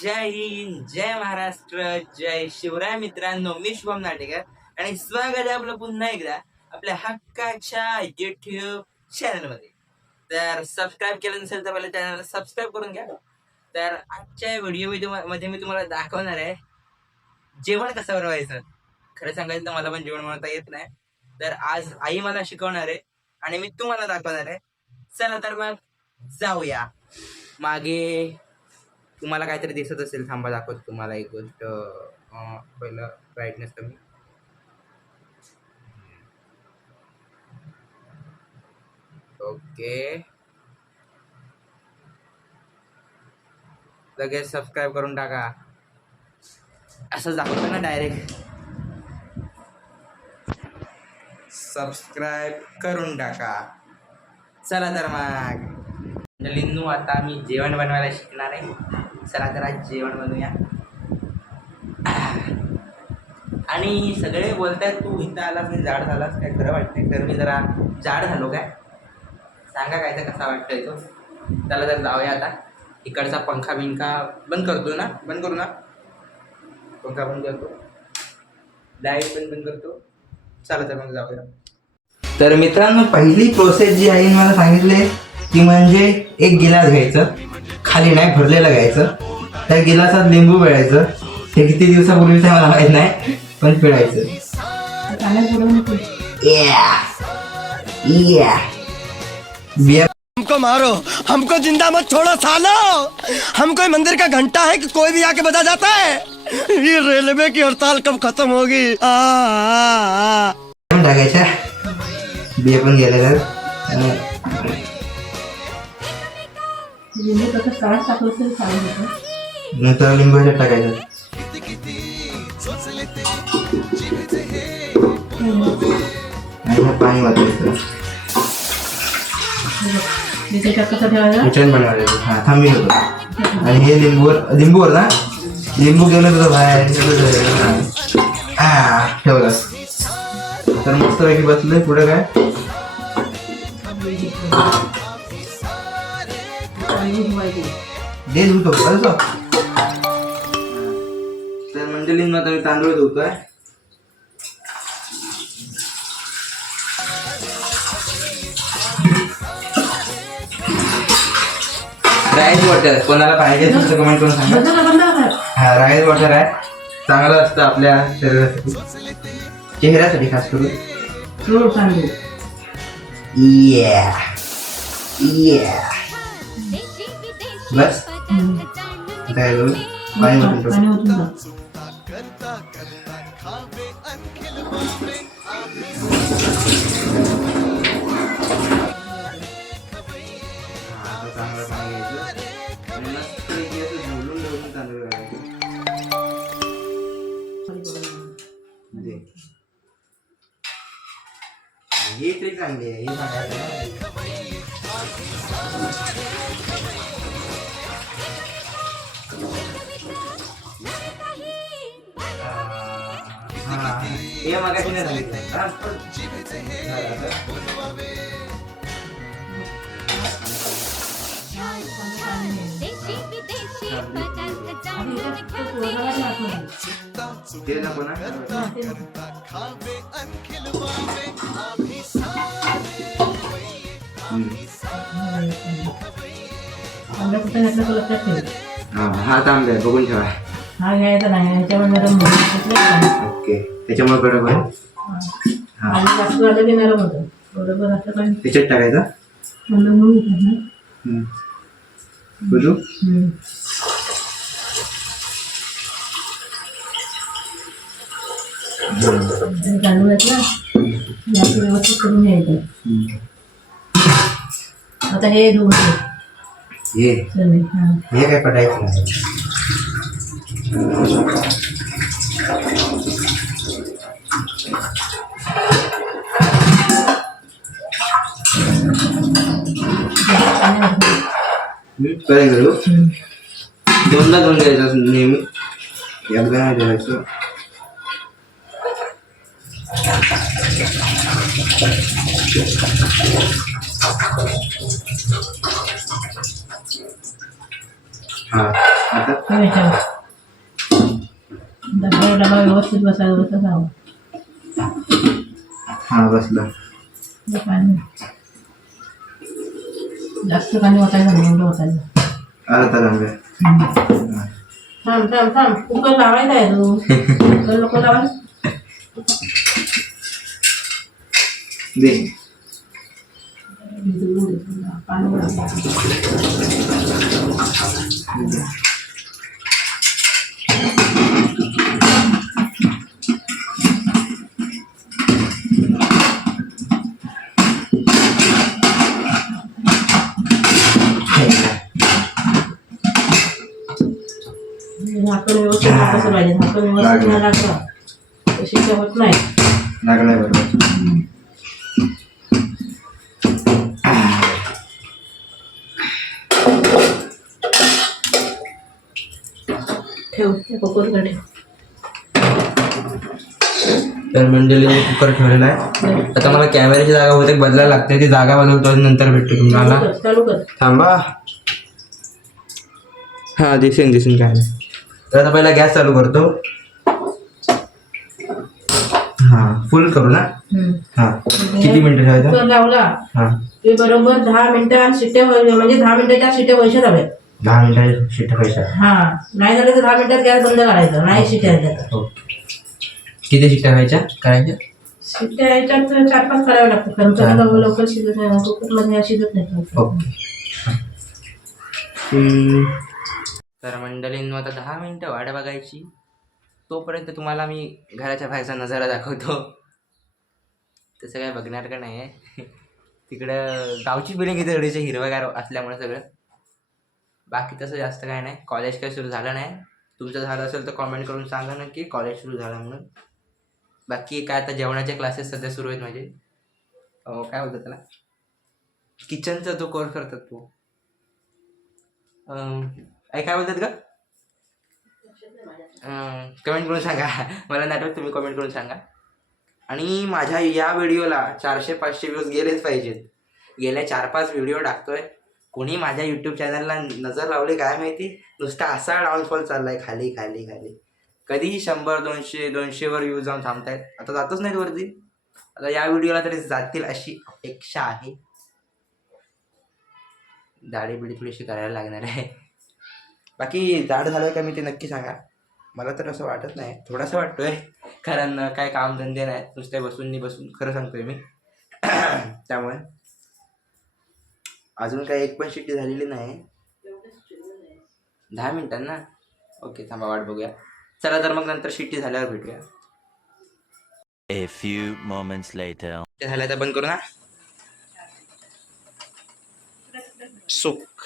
जय हिंद, जय महाराष्ट्र, जय शिवराय मित्रांनो. मी शुभम नाटेकर आणि स्वागत आहे आपलं पुन्हा एकदा आपल्या हक्काच्या युट्यूब चॅनलमध्ये. तर सबस्क्राईब केलं नसेल तर पहिल्या चॅनलला सबस्क्राईब करून घ्या. तर आजच्या व्हिडिओ मध्ये मी तुम्हाला दाखवणार आहे जेवण कसं बनवायचं. खरं सांगायचं तर मला पण जेवण बनवता येत नाही, तर आज आई मला शिकवणार आहे आणि मी तुम्हाला दाखवणार आहे. चला तर मग जाऊया. मागे तुम्हाला काहीतरी दिसत असेल, थांबा दाखवतो तुम्हाला एक गोष्ट. पहिलं ब्राईटनेस कमी. ओके, लगेच सबस्क्राईब करून टाका. असं दाखवतो ना डायरेक्ट. सबस्क्राईब करून टाका. चला तर मग लिन्नू, आता मी जेवण बनवायला शिकणार आहे. चला तर आज जेवण बनवूया. आणि सगळे बोलतायत तू इथं आलास मी जाड झालास, काय खरं वाटतंय? तर मी जरा जाड झालो काय? सांगा काय तर कसा वाटतोय तो. चला तर जाऊया. आता इकडचा पंखा बिंखा बंद करतो ना, बंद करू ना. पंखा बंद करतो, लाईट पण बंद करतो. चला तर मग जाऊया. तर मित्रांनो, पहिली प्रोसेस जी आईने मला सांगितली ती म्हणजे एक गिलास घ्यायचं, खाली नाही भरलेलं घ्यायचं, त्या गिलासात लिंबू पिळायचं. हे किती दिवसापूर्वीच मला माहित नाही, पण पिळायचं. हमको मारो, हमको जिंदा मत छोड़ो सालो. हम कोई मंदिर का घंटा है कि कोई भी आके बजा जाता है. ये रेलवे की हड़ताल कब खत्म होगी? टाकायच्या बिया पण गेल्या तर नंतर लिंबू ह्याच्यात टाकायचं. आणि पाणी वाचायचं. बनवायचं. हा थांबी होतो. आणि हे लिंबूवर ना, लिंबू घेऊन तुझं बाहेर ठेवलं तर मस्तपैकी बसलंय. पुढे काय दे धुतो कसं. तर मंडळींना आता मी तांदूळ धुतोय. राईस वॉटर कोणाला पाहिजे असेल तर कमेंट करून सांगा. हा, राईस वॉटर आहे, चांगलं असतं आपल्या शरीरासाठी, चेहऱ्यासाठी खास करून. बस काय करू, पाणी ओतून चांगलं पाणी घ्यायचं आणि मस्तपैकी असं झोलून झोलून तांदूळ घालायचे. ही ट्रिक चांगली आहे, ही सांगायचं. हे मगाशी नाही सांगितलं. ते नको ना. हा तांबे आहे, बघून ठेवा. हा घ्यायचा नाही, ह्याच्यावर नरम होतं. ओके, त्याच्यामुळे कडक आहे. आणि जास्त झालं की नरम होतं. बरोबर असं पण त्याच्यात टाकायचा. बुजू तांदूळ घातला, जास्त व्यवस्थित करून घ्यायचं. आता हे धुवून हे काय पटायचं नाही. काय करू, दोनदा धुवून घ्यायचं नेहमी, एकदा नाही ठेवायचं. हाँ आता ठेव याच्यावर. डबा व्यवस्थित बसायला बसत हवं. हा बसला. पाणी जास्त पाणी वाटायचं नाही, एवढं वाटायचं. अर्धा रंग थांब थांब थांब, कुकर लावायचा आहे तू. कुकर नको लावायला. दे. पाणी झाकण व्यवस्थित बसलं पाहिजे. झाकण व्यवस्थित नाही लागलं तर शिट्ट्या होत नाही. लागलाय बरोबर. ठेव त्या कुकरला ठेव. तर मंडळी कुकर ठेवलेला आहे. आता मला कॅमेऱ्याची जागा होते बदलायला लागते. ती जागा बदलतो नंतर भेटतो तुम्हाला. चालू कर. थांबा. हा दिसेन काय नाही. तर आता पहिला गॅस चालू करतो. हा फुल करू ना. हा किती मिनिटं ठेवायचं. कुकर लावला हा ते बरोबर 10 मिनिटं शिट्ट्या म्हणजे 10 मिनिटाच्या शिट्ट्या व्हायच्या हव्यात. 10 मिनिटं शिट्ट्या व्हायच्या. हा नाही झालं तर 10 मिनिटात गॅस बंद करायचं. नाही शिट्ट्या यायच्या. किती शिट्ट्या व्हायच्या करायच्या. शिट्ट्या यायच्यात 4-5 कराव्या लागतात. कारण लवकर शिजत नाही. कुकरमध्ये शिजत नाही. ओके. तर मंडळींनो आता 10 मिनिटं वाट बघायची. तोपर्यंत तुम्हाला मी घराच्या बाहेरचा नजारा दाखवतो. तसं काय बघणार का नाही आहे. तिकडं गावची बिल्डिंग इथे थोडीशी हिरवगार असल्यामुळे सगळं. बाकी तसं जास्त काय नाही. कॉलेज काय सुरू झालं नाही. तुमचं झालं असेल तर कॉमेंट करून सांगा नक्की कॉलेज सुरू झालं म्हणून. बाकी काय आता जेवणाचे क्लासेस सध्या सुरू आहेत माझे. काय बोलतात त्याला, किचनचा जो कोर्स करतात तो काय बोलतात का. कमेंट करून सांगा. मला नाही आठवत, तुम्ही कमेंट करून सांगा. आणि माझ्या या व्हिडिओला 400-500 व्ह्यूज गेलेच पाहिजेत. गेल्या 4-5 व्हिडिओ टाकतोय. कोणी माझ्या यूट्यूब चॅनलला नजर लावली काय माहिती. नुसता असा डाऊनफॉल चाललाय खाली खाली खाली. कधीही 100-200वर व्ह्यूज जाऊन थांबतायत. आता जातच नाहीत वरती. आता या व्हिडिओला तरी जातील अशी अपेक्षा आहे. दाढी बिडी थोडीशी करायला लागणार आहे. बाकी जाड झालं का मी ते नक्की सांगा. मला तर असं वाटत नाही, थोडासा वाटतोय. कारण काय कामधंदे नाही, नुसते बसून खरं सांगतोय मी. त्यामुळे अजून काही एक पण शिट्टी झालेली नाही. 10 मिनिटांना. ओके थांबा वाट बघूया. चला तर मग नंतर शिट्टी झाल्यावर भेटूया. A few moments later. ते झालं तर बंद करू ना. सुक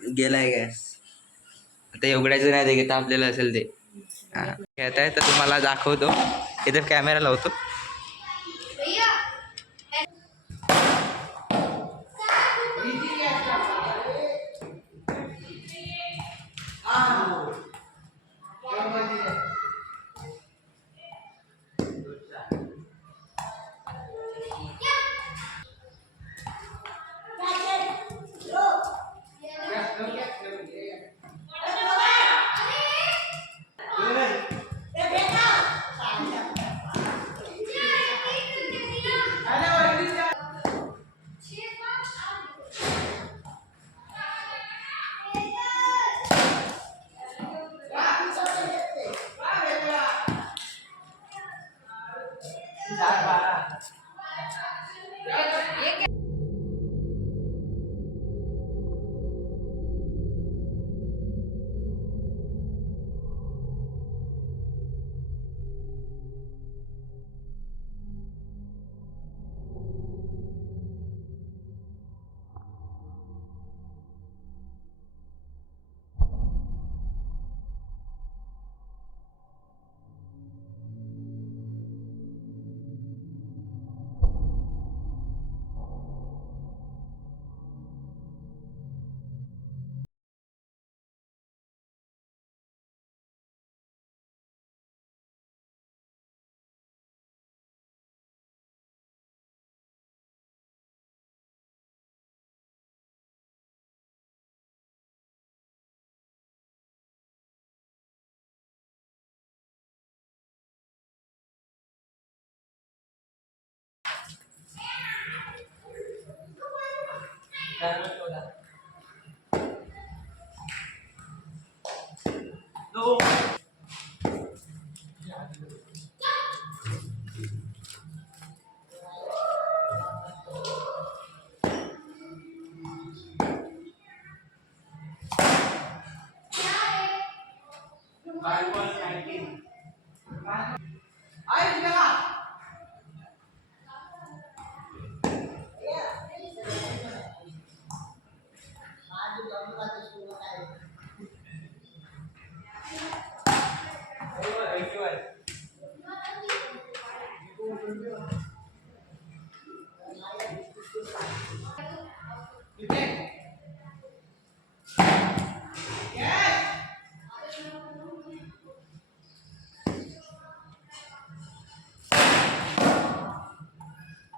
गेलाय गॅस. आता एवढ्याचं नाही ते घेता आपल्याला असेल ते. हां घेत आहे तर तुम्हाला दाखवतो. इथे कॅमेरा लावतो.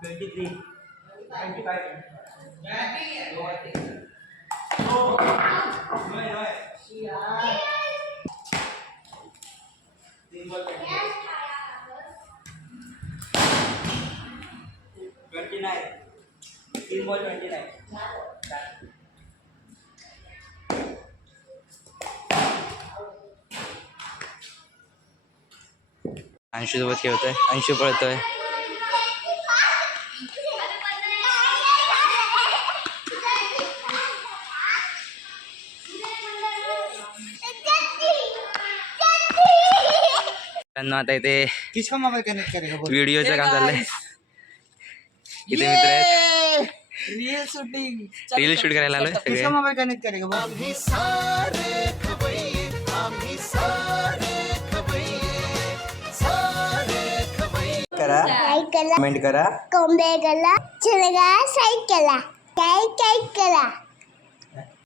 23, 25. अंशू सोबत खेळतोय. अंशू पळतोय. त्यांना आता इथे किसका मोबाइल कनेक्ट करेगा बोल व्हिडिओचं काम चाललंय. इथे मित्र आहेत. रील शूटिंग रील शूट करायला आलोय सगळे. किसका मोबाइल कनेक्ट करेगा बोल करा, कमेंट करा. कोंबे गला चिलगा साईड केला काय काय करा